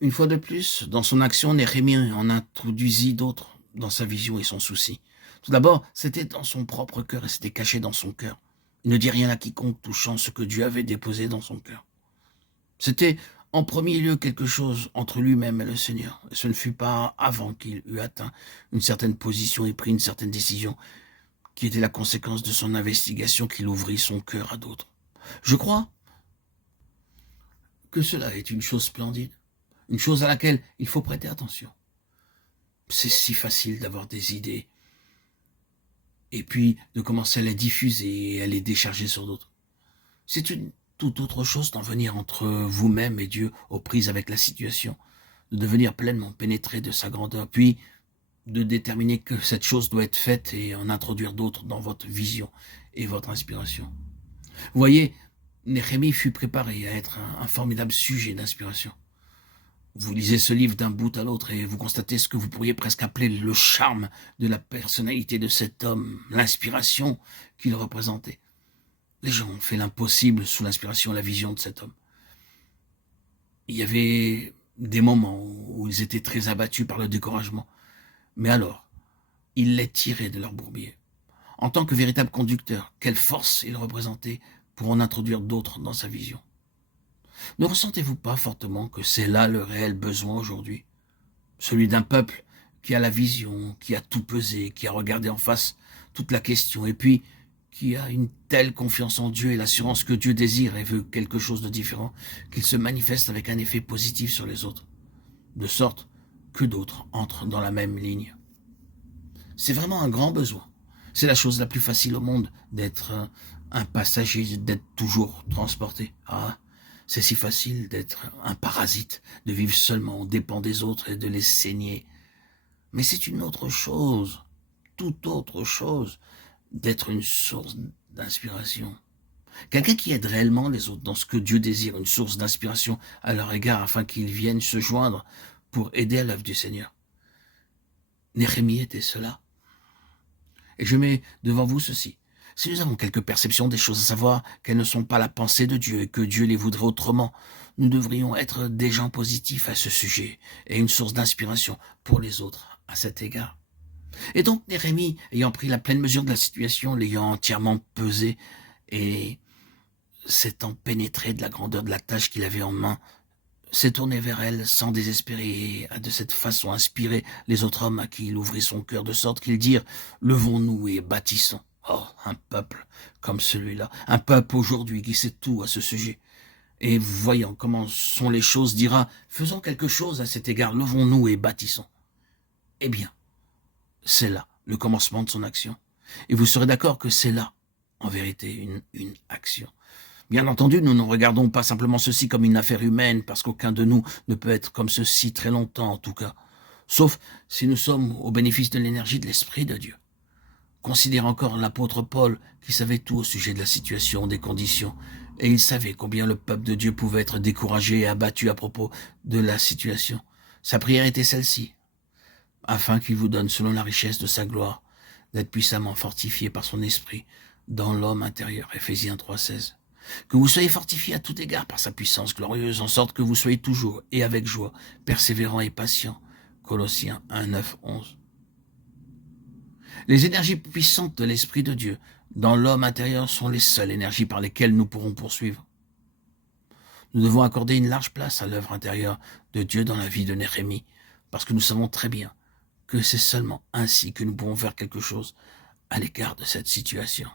Une fois de plus, dans son action, Néhémie en introduisit d'autres dans sa vision et son souci. Tout d'abord, c'était dans son propre cœur et c'était caché dans son cœur. Il ne dit rien à quiconque touchant ce que Dieu avait déposé dans son cœur. C'était en premier lieu quelque chose entre lui-même et le Seigneur. Et ce ne fut pas avant qu'il eut atteint une certaine position et pris une certaine décision qui était la conséquence de son investigation qu'il ouvrit son cœur à d'autres. Je crois que cela est une chose splendide, une chose à laquelle il faut prêter attention. C'est si facile d'avoir des idées et puis de commencer à les diffuser et à les décharger sur d'autres. C'est une toute autre chose d'en venir entre vous-même et Dieu aux prises avec la situation, de devenir pleinement pénétré de sa grandeur, puis de déterminer que cette chose doit être faite et en introduire d'autres dans votre vision et votre inspiration. Vous voyez, Néhémie fut préparé à être un formidable sujet d'inspiration. Vous lisez ce livre d'un bout à l'autre et vous constatez ce que vous pourriez presque appeler le charme de la personnalité de cet homme, l'inspiration qu'il représentait. Les gens ont fait l'impossible sous l'inspiration et la vision de cet homme. Il y avait des moments où ils étaient très abattus par le découragement. Mais alors, il les tirait de leur bourbier. En tant que véritable conducteur, quelle force il représentait pour en introduire d'autres dans sa vision. Ne ressentez-vous pas fortement que c'est là le réel besoin aujourd'hui? Celui d'un peuple qui a la vision, qui a tout pesé, qui a regardé en face toute la question, et puis qui a une telle confiance en Dieu et l'assurance que Dieu désire et veut quelque chose de différent, qu'il se manifeste avec un effet positif sur les autres, de sorte que d'autres entrent dans la même ligne. C'est vraiment un grand besoin. C'est la chose la plus facile au monde d'être un passager, d'être toujours transporté. Ah, c'est si facile d'être un parasite, de vivre seulement aux dépens des autres et de les saigner. Mais c'est une autre chose, toute autre chose, d'être une source d'inspiration. Quelqu'un qui aide réellement les autres dans ce que Dieu désire, une source d'inspiration à leur égard afin qu'ils viennent se joindre pour aider à l'œuvre du Seigneur. Néhémie était cela. Et je mets devant vous ceci. Si nous avons quelques perceptions des choses, à savoir qu'elles ne sont pas la pensée de Dieu et que Dieu les voudrait autrement, nous devrions être des gens positifs à ce sujet et une source d'inspiration pour les autres à cet égard. Et donc Néhémie, ayant pris la pleine mesure de la situation, l'ayant entièrement pesée et s'étant pénétré de la grandeur de la tâche qu'il avait en main, s'est tourné vers elle sans désespérer et a de cette façon inspiré les autres hommes à qui il ouvrit son cœur de sorte qu'ils dirent « Levons-nous et bâtissons ». Oh, un peuple comme celui-là, un peuple aujourd'hui qui sait tout à ce sujet. Et voyant comment sont les choses, dira « Faisons quelque chose à cet égard, levons-nous et bâtissons ». Eh bien, c'est là le commencement de son action. Et vous serez d'accord que c'est là, en vérité, une action. Bien entendu, nous ne regardons pas simplement ceci comme une affaire humaine, parce qu'aucun de nous ne peut être comme ceci très longtemps, en tout cas. Sauf si nous sommes au bénéfice de l'énergie de l'Esprit de Dieu. Considère encore l'apôtre Paul, qui savait tout au sujet de la situation, des conditions, et il savait combien le peuple de Dieu pouvait être découragé et abattu à propos de la situation. Sa prière était celle-ci, afin qu'il vous donne, selon la richesse de sa gloire, d'être puissamment fortifié par son esprit dans l'homme intérieur. Éphésiens 3,16. Que vous soyez fortifiés à tout égard par sa puissance glorieuse, en sorte que vous soyez toujours, et avec joie, persévérants et patients. Colossiens 1, 9, 11. Les énergies puissantes de l'Esprit de Dieu dans l'homme intérieur sont les seules énergies par lesquelles nous pourrons poursuivre. Nous devons accorder une large place à l'œuvre intérieure de Dieu dans la vie de Néhémie, parce que nous savons très bien que c'est seulement ainsi que nous pourrons faire quelque chose à l'égard de cette situation.